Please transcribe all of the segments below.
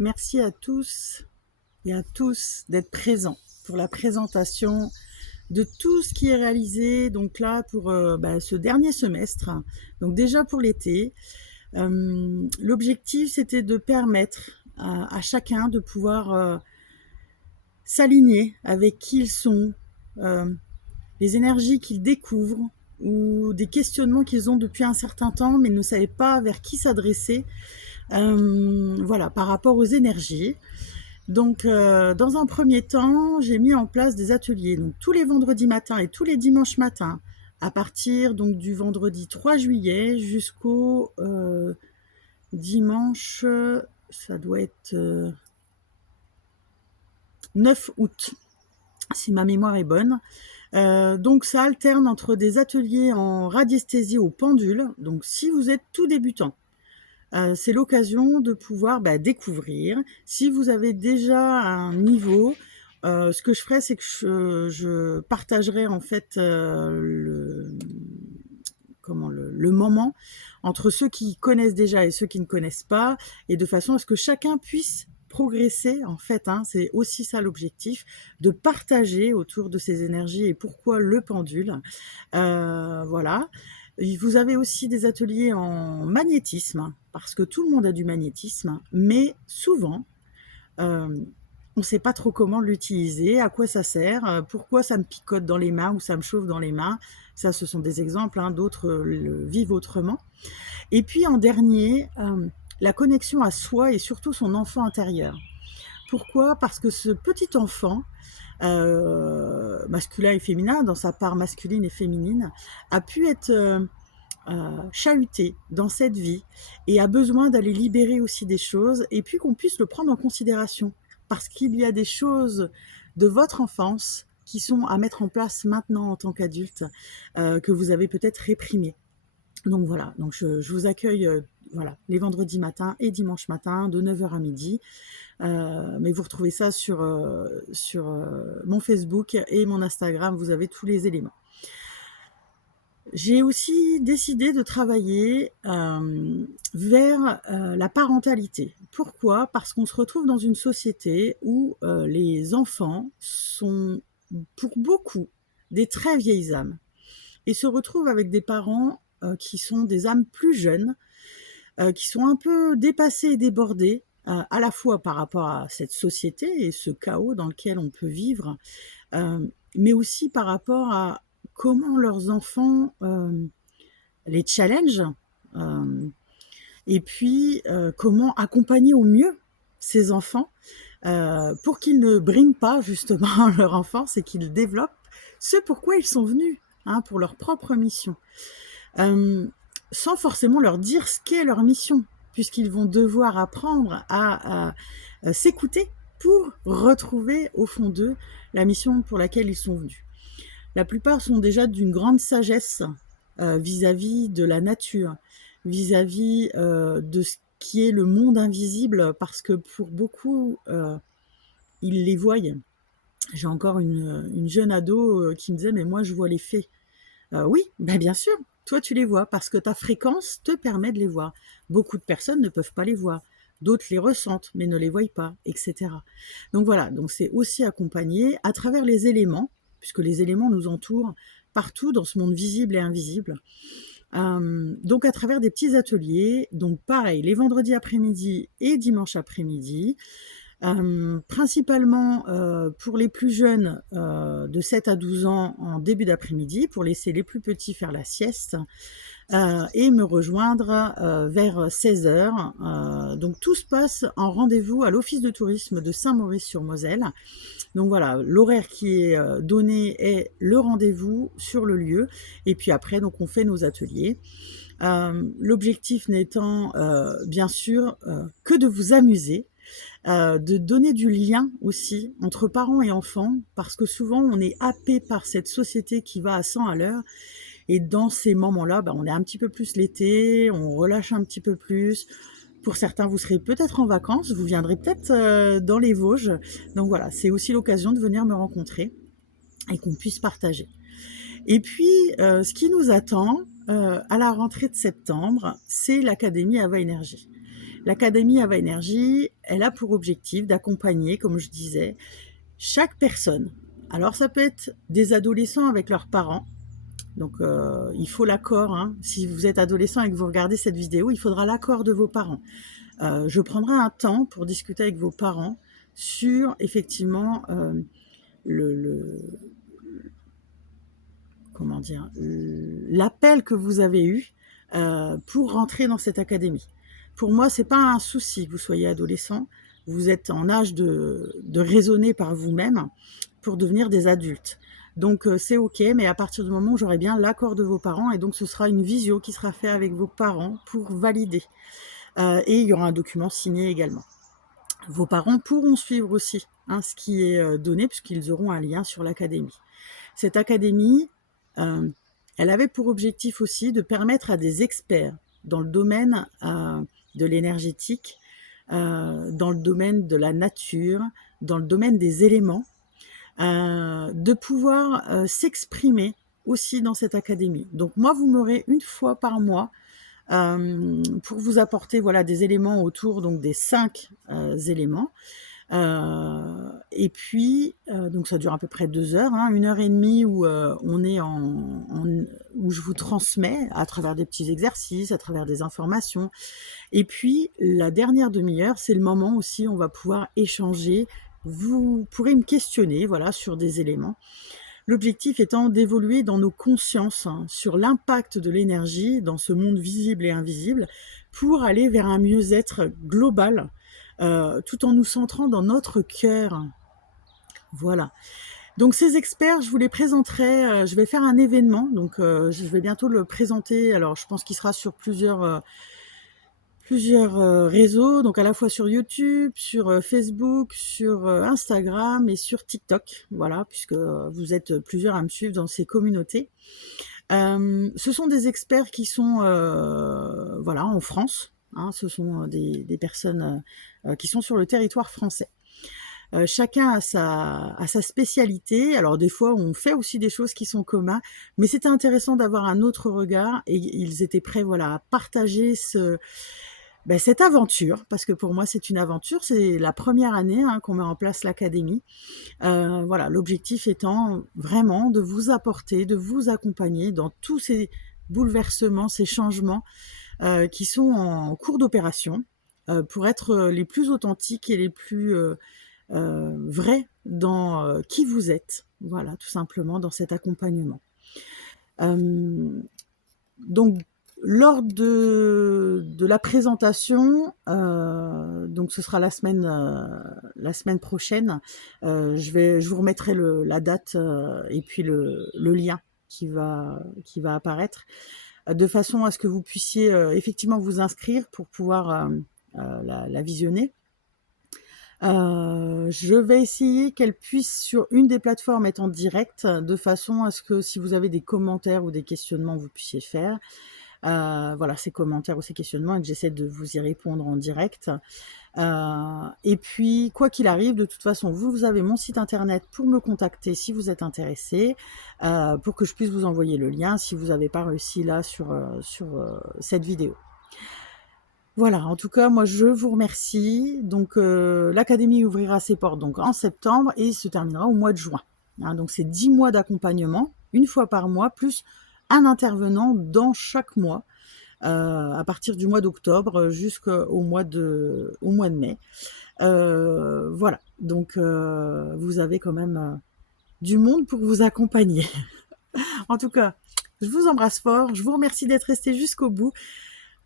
Merci à tous et à tous d'être présents pour la présentation de tout ce qui est réalisé donc là pour ce dernier semestre. Donc déjà pour l'été, l'objectif c'était de permettre à chacun de pouvoir s'aligner avec qui ils sont, euh, les énergies qu'ils découvrent ou des questionnements qu'ils ont depuis un certain temps mais ne savaient pas vers qui s'adresser, voilà, par rapport aux énergies. Donc, dans un premier temps, j'ai mis en place des ateliers, donc tous les vendredis matins et tous les dimanches matins, à partir donc du vendredi 3 juillet jusqu'au dimanche, ça doit être 9 août, si ma mémoire est bonne. Donc ça alterne entre des ateliers en radiesthésie au pendule, donc si vous êtes tout débutant, c'est l'occasion de pouvoir découvrir. Si vous avez déjà un niveau, ce que je ferai, c'est que je partagerai en fait le moment entre ceux qui connaissent déjà et ceux qui ne connaissent pas, et de façon à ce que chacun puisse progresser en fait, hein, c'est aussi ça l'objectif, de partager autour de ces énergies et pourquoi le pendule. Voilà. Vous avez aussi des ateliers en magnétisme, parce que tout le monde a du magnétisme, mais souvent, euh, on ne sait pas trop comment l'utiliser, à quoi ça sert, pourquoi ça me picote dans les mains ou ça me chauffe dans les mains. Ça, ce sont des exemples, hein, d'autres le vivent autrement. Et puis en dernier, la connexion à soi et surtout son enfant intérieur. Pourquoi? Parce que ce petit enfant, masculin et féminin, dans sa part masculine et féminine, a pu être chahuté dans cette vie et a besoin d'aller libérer aussi des choses, et puis qu'on puisse le prendre en considération. Parce qu'il y a des choses de votre enfance qui sont à mettre en place maintenant en tant qu'adulte, que vous avez peut-être réprimées. Donc voilà, donc je vous accueille voilà, les vendredis matins et dimanche matin de 9h à midi. Mais vous retrouvez ça sur mon Facebook et mon Instagram, vous avez tous les éléments. J'ai aussi décidé de travailler vers la parentalité. Pourquoi? Parce qu'on se retrouve dans une société où les enfants sont pour beaucoup des très vieilles âmes et se retrouvent avec des parents qui sont des âmes plus jeunes, qui sont un peu dépassés et débordés, à la fois par rapport à cette société et ce chaos dans lequel on peut vivre, mais aussi par rapport à comment leurs enfants les challenge, et puis comment accompagner au mieux ces enfants pour qu'ils ne briment pas justement leur enfance et qu'ils développent ce pourquoi ils sont venus, hein, pour leur propre mission. Sans forcément leur dire ce qu'est leur mission, puisqu'ils vont devoir apprendre à s'écouter pour retrouver au fond d'eux la mission pour laquelle ils sont venus. La plupart sont déjà d'une grande sagesse vis-à-vis de la nature, vis-à-vis de ce qui est le monde invisible, parce que pour beaucoup, ils les voient. J'ai encore une jeune ado qui me disait « mais moi je vois les fées ». Oui, ben bien sûr, toi tu les vois, parce que ta fréquence te permet de les voir. Beaucoup de personnes ne peuvent pas les voir. D'autres les ressentent, mais ne les voient pas, etc. Donc voilà, donc c'est aussi accompagné à travers les éléments, puisque les éléments nous entourent partout dans ce monde visible et invisible. Donc à travers des petits ateliers, donc pareil, les vendredis après-midi et dimanche après-midi, principalement pour les plus jeunes de 7 à 12 ans en début d'après-midi, pour laisser les plus petits faire la sieste, et me rejoindre vers 16h. Donc tout se passe en rendez-vous à l'Office de tourisme de Saint-Maurice-sur-Moselle. Donc voilà, l'horaire qui est donné est le rendez-vous sur le lieu, et puis après donc on fait nos ateliers. L'objectif n'étant bien sûr que de vous amuser, de donner du lien aussi entre parents et enfants, parce que souvent on est happé par cette société qui va à 100 à l'heure, et dans ces moments-là, on est un petit peu plus l'été, on relâche un petit peu plus. Pour certains, vous serez peut-être en vacances, vous viendrez peut-être dans les Vosges. Donc voilà, c'est aussi l'occasion de venir me rencontrer et qu'on puisse partager. Et puis, ce qui nous attend à la rentrée de septembre, c'est l'Académie Ava Énergie. L'Académie Ava Énergie, elle a pour objectif d'accompagner, comme je disais, chaque personne. Alors ça peut être des adolescents avec leurs parents, donc il faut l'accord, hein. Si vous êtes adolescent et que vous regardez cette vidéo, il faudra l'accord de vos parents. Je prendrai un temps pour discuter avec vos parents sur effectivement le comment dire, l'appel que vous avez eu pour rentrer dans cette académie. Pour moi, c'est pas un souci que vous soyez adolescent. Vous êtes en âge de raisonner par vous-même pour devenir des adultes. Donc c'est ok, mais à partir du moment où j'aurai bien l'accord de vos parents, et donc ce sera une visio qui sera faite avec vos parents pour valider. Et il y aura un document signé également. Vos parents pourront suivre aussi hein, ce qui est donné, puisqu'ils auront un lien sur l'académie. Cette académie, elle avait pour objectif aussi de permettre à des experts dans le domaine de l'énergétique, dans le domaine de la nature, dans le domaine des éléments, de pouvoir s'exprimer aussi dans cette académie. Donc moi, vous m'aurez une fois par mois pour vous apporter voilà, des éléments autour donc, des 5 éléments. Et puis, donc ça dure à peu près 2 heures, hein, 1 heure et demie où on est où je vous transmets à travers des petits exercices, à travers des informations. Et puis, la dernière demi-heure, c'est le moment aussi où on va pouvoir échanger. Vous pourrez me questionner voilà, sur des éléments. L'objectif étant d'évoluer dans nos consciences hein, sur l'impact de l'énergie dans ce monde visible et invisible pour aller vers un mieux-être global tout en nous centrant dans notre cœur. Voilà. Donc ces experts, je vous les présenterai, je vais faire un événement, donc je vais bientôt le présenter, alors je pense qu'il sera sur plusieurs réseaux, donc à la fois sur YouTube, sur Facebook, sur Instagram et sur TikTok, voilà, puisque vous êtes plusieurs à me suivre dans ces communautés. Ce sont des experts qui sont voilà, en France, hein, ce sont des personnes qui sont sur le territoire français. Chacun a sa spécialité. Alors des fois, on fait aussi des choses qui sont communes, mais c'était intéressant d'avoir un autre regard et ils étaient prêts voilà, à partager cette aventure, parce que pour moi c'est une aventure, c'est la première année hein, qu'on met en place l'académie. Voilà, l'objectif étant vraiment de vous apporter, de vous accompagner dans tous ces bouleversements, ces changements qui sont en cours d'opération pour être les plus authentiques et les plus vrais dans qui vous êtes. Voilà, tout simplement dans cet accompagnement. Donc, lors de la présentation, donc ce sera la semaine prochaine, je vous remettrai la date et puis le lien qui va apparaître, de façon à ce que vous puissiez effectivement vous inscrire pour pouvoir la visionner. Je vais essayer qu'elle puisse sur une des plateformes être en direct, de façon à ce que si vous avez des commentaires ou des questionnements, vous puissiez faire. Voilà, ces commentaires ou ces questionnements et que j'essaie de vous y répondre en direct. Et puis, quoi qu'il arrive, de toute façon, vous avez mon site internet pour me contacter si vous êtes intéressé, pour que je puisse vous envoyer le lien si vous n'avez pas réussi là sur cette vidéo. Voilà, en tout cas, moi je vous remercie. Donc l'académie ouvrira ses portes donc en septembre et se terminera au mois de juin. Hein, donc c'est 10 mois d'accompagnement, une fois par mois, plus un intervenant dans chaque mois, à partir du mois d'octobre jusqu'au mois de mai. Voilà, donc vous avez quand même du monde pour vous accompagner. En tout cas, je vous embrasse fort, je vous remercie d'être resté jusqu'au bout.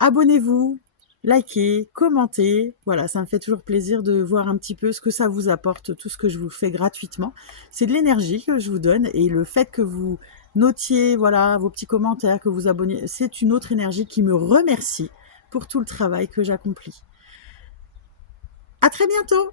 Abonnez-vous, likez, commentez. Voilà, ça me fait toujours plaisir de voir un petit peu ce que ça vous apporte, tout ce que je vous fais gratuitement. C'est de l'énergie que je vous donne et le fait que vous notiez voilà, vos petits commentaires, que vous abonniez, c'est une autre énergie qui me remercie pour tout le travail que j'accomplis. À très bientôt!